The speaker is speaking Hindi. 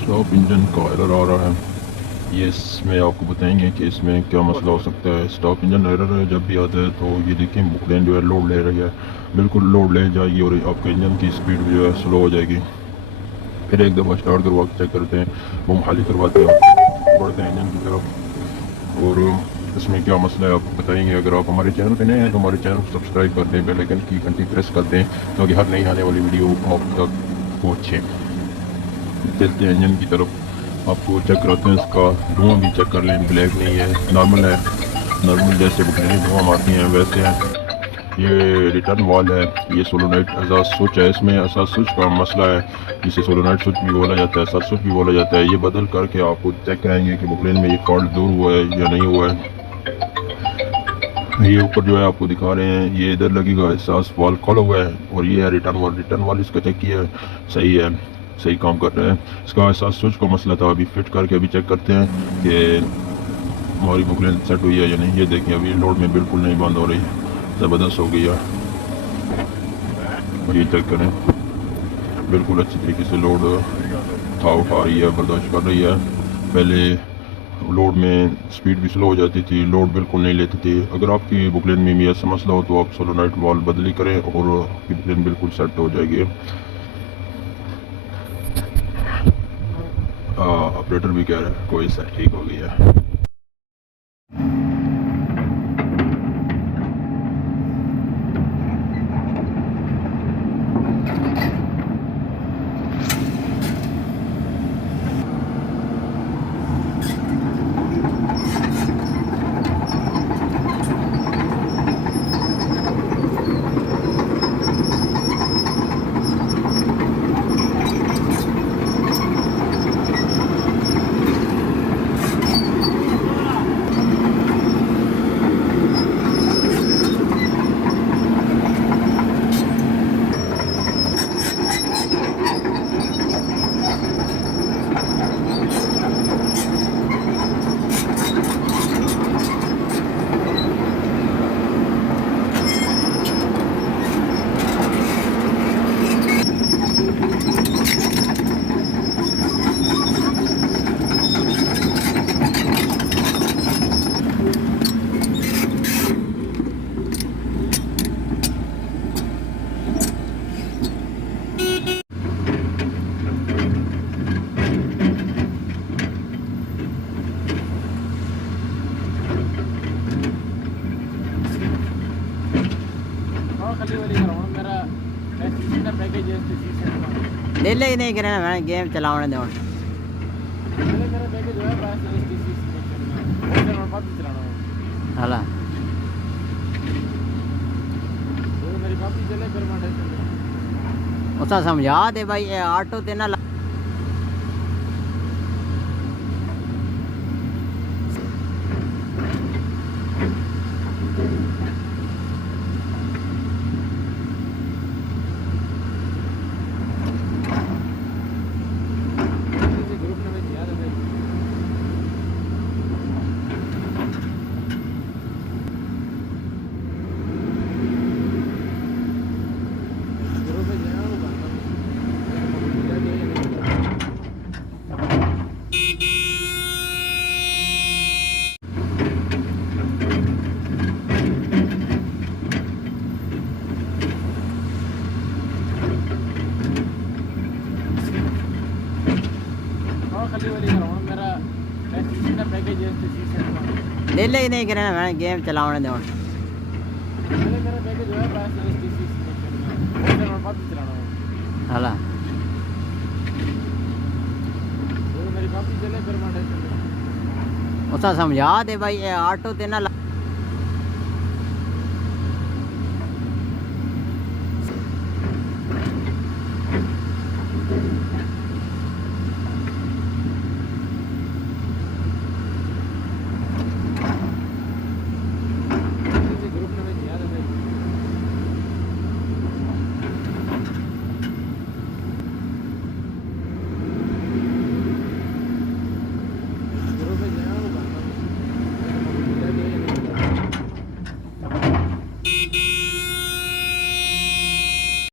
स्टॉप इंजन का एरर आ रहा है। ये इसमें आपको बताएंगे कि इसमें क्या मसला हो सकता है। स्टॉप इंजन एरर जब भी आता है तो ये देखें बुकलेन जो है लोड ले रही है, बिल्कुल लोड ले जाएगी और आपके इंजन की स्पीड जो है स्लो हो जाएगी। फिर एक दफ़ा स्टार्ट करवा के चेक करते हैं, वो खाली करवाते हैं, बढ़ते हैं इंजन की तरफ और इसमें क्या मसला है आपको बताएंगे। अगर आप हमारे चैनल पे नए हैं तो हमारे चैनल को सब्सक्राइब कर दें, बेल आइकन की घंटी प्रेस कर दें ताकि हर नई आने वाली वीडियो आप तक पहुँचे। चलते हैं इंजन की तरफ, आपको चेक कराते हैं। इसका धुआं भी चेक कर लें, ब्लैक नहीं है, नॉर्मल है। नॉर्मल जैसे बुकलेन धुआं मारती हैं वैसे है। ये रिटर्न वाल है, ये सोलोनाइट एग्जॉस्ट स्विच है। इसमें एग्जॉस्ट स्विच का मसला है, जिसे सोलोनाइट स्विच भी बोला जाता है, एग्जॉस्ट स्विच भी बोला जाता है। ये बदल करके आपको चेक कराएंगे कि बुकलेन में ये फॉल्ट दूर हुआ है या नहीं हुआ है। ये ऊपर जो है आपको दिखा रहे हैं, ये इधर लगेगा, एग्जॉस्ट वाल खोला हुआ है और ये है रिटर्न वाल। रिटर्न वाल इसका चेक किया है, सही है, सही काम कर रहा है। इसका एग्जॉस्ट स्विच का मसला था, अभी फिट करके अभी चेक करते हैं कि हमारी बुकलेन सेट हुई है या नहीं। ये देखिए अभी लोड में बिल्कुल नहीं बंद हो रही, ज़बरदस्त हो गई है। और ये चेक करें, बिल्कुल अच्छी तरीके से लोड था उठा रही है, बर्दाश्त कर रही है। पहले लोड में स्पीड भी स्लो हो जाती थी, लोड बिल्कुल नहीं लेती थी। अगर आपकी बुकलेन में भी ऐसा मसला हो तो आप सोलोनाइट वाल्व बदली करें और आपकी बुकलेन बिल्कुल सेट हो जाएगी। ऑपरेटर भी कह रहा है कोई सेट ठीक हो गई है। डेले ही नहीं करे मैं गेम चलाने दो हाला उसा समझा दे भाई ये ऑटो ते ना डेले ही नहीं करे मैं गेम चलाने दो हाला उसा समझा दे भाई ये ऑटो ते ना